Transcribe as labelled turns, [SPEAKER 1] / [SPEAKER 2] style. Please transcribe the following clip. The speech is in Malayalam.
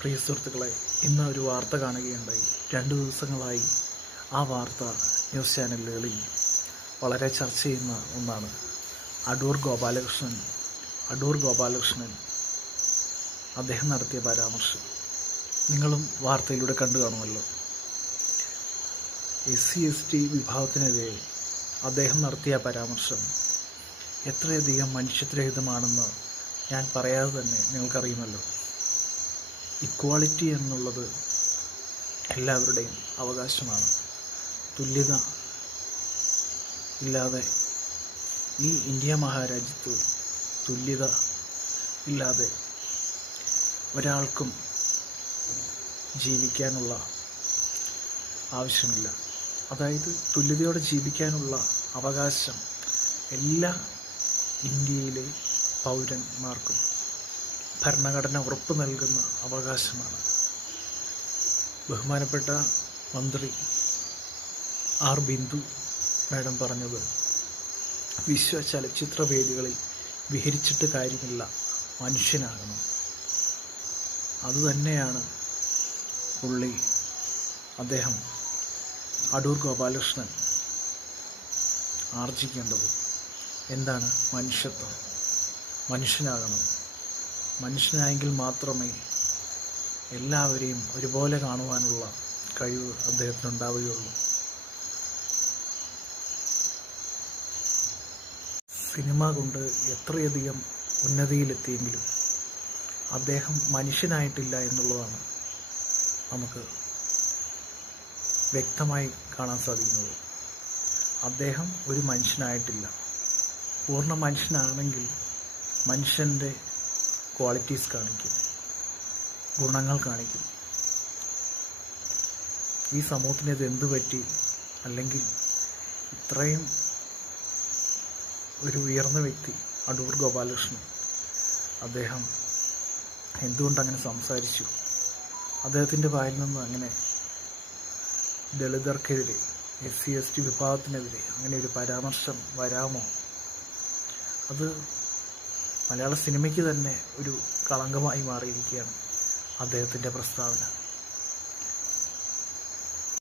[SPEAKER 1] പ്രിയ സുഹൃത്തുക്കളെ ഇന്ന് ഒരു വാർത്ത കാണുകയുണ്ടായി. രണ്ട് ദിവസങ്ങളായി ആ വാർത്ത ന്യൂസ് ചാനലുകളിൽ വളരെ ചർച്ച ചെയ്യുന്ന ഒന്നാണ്. അടൂർ ഗോപാലകൃഷ്ണൻ അടൂർ ഗോപാലകൃഷ്ണൻ അദ്ദേഹം നടത്തിയ പരാമർശം. നിങ്ങളും വാർത്തയിലൂടെ കണ്ടു കാണുമല്ലോ. എസ് സി എസ് ടി വിഭാഗത്തിനെതിരെ അദ്ദേഹം നടത്തിയ പരാമർശം എത്രയധികം മനുഷ്യത്വരഹിതമാണെന്ന് ഞാൻ പറയാതെ തന്നെ നിങ്ങൾക്കറിയുമല്ലോ. ഇക്വാളിറ്റി എന്നുള്ളത് എല്ലാവരുടെയും അവകാശമാണ്. തുല്യത ഇല്ലാതെ ഈ ഇന്ത്യ മഹാരാജ്യത്ത് തുല്യത ഇല്ലാതെ ഒരാൾക്കും ജീവിക്കാനുള്ള ആവശ്യമില്ല. അതായത് തുല്യതയോടെ ജീവിക്കാനുള്ള അവകാശം എല്ലാ ഇന്ത്യയിലെ പൗരന്മാർക്കും ഭരണഘടന ഉറപ്പ് നൽകുന്ന അവകാശമാണ്. ബഹുമാനപ്പെട്ട മന്ത്രി ആർ ബിന്ദു മാഡം പറഞ്ഞത് വിശ്വ ചലച്ചിത്ര വേദികളിൽ വിഹരിച്ചിട്ട് കാര്യമില്ല മനുഷ്യനാകണം. അതുതന്നെയാണ് പുള്ളി അദ്ദേഹം അടൂർ ഗോപാലകൃഷ്ണൻ ആർജിക്കേണ്ടത്. എന്താണ് മനുഷ്യത്വം? മനുഷ്യനാകണം. മനുഷ്യനായെങ്കിൽ മാത്രമേ എല്ലാവരെയും ഒരുപോലെ കാണുവാനുള്ള കഴിവ് അദ്ദേഹത്തിനുണ്ടാവുകയുള്ളൂ. സിനിമ കൊണ്ട് എത്രയധികം ഉന്നതിയിലെത്തിയെങ്കിലും അദ്ദേഹം മനുഷ്യനായിട്ടില്ല എന്നുള്ളതാണ് നമുക്ക് വ്യക്തമായി കാണാൻ സാധിക്കുന്നത്. അദ്ദേഹം ഒരു മനുഷ്യനായിട്ടില്ല. പൂർണ മനുഷ്യനാണെങ്കിൽ മനുഷ്യന്റെ ക്വാളിറ്റീസ് കാണിക്കും. ഗുണങ്ങൾ കാണിക്കും. ഈ സമൂഹത്തിന് ഇത് എന്തു പറ്റി? അല്ലെങ്കിൽ ഇത്രയും ഒരു ഉയർന്ന വ്യക്തി അടൂർ ഗോപാലകൃഷ്ണൻ അദ്ദേഹം എന്തുകൊണ്ടങ്ങനെ സംസാരിച്ചു? അദ്ദേഹത്തിന്റെ വായിൽ നിന്ന് അങ്ങനെ ദളിതർക്കെതിരെ എസ് സി എസ് ടി വിഭാഗത്തിനെതിരെ അങ്ങനെ ഒരു പരാമർശം വരാമോ? അത് മലയാള സിനിമയ്ക്ക് തന്നെ ഒരു കളങ്കമായി മാറിയിരിക്കുകയാണ് അദ്ദേഹത്തിന്റെ പ്രസ്താവന.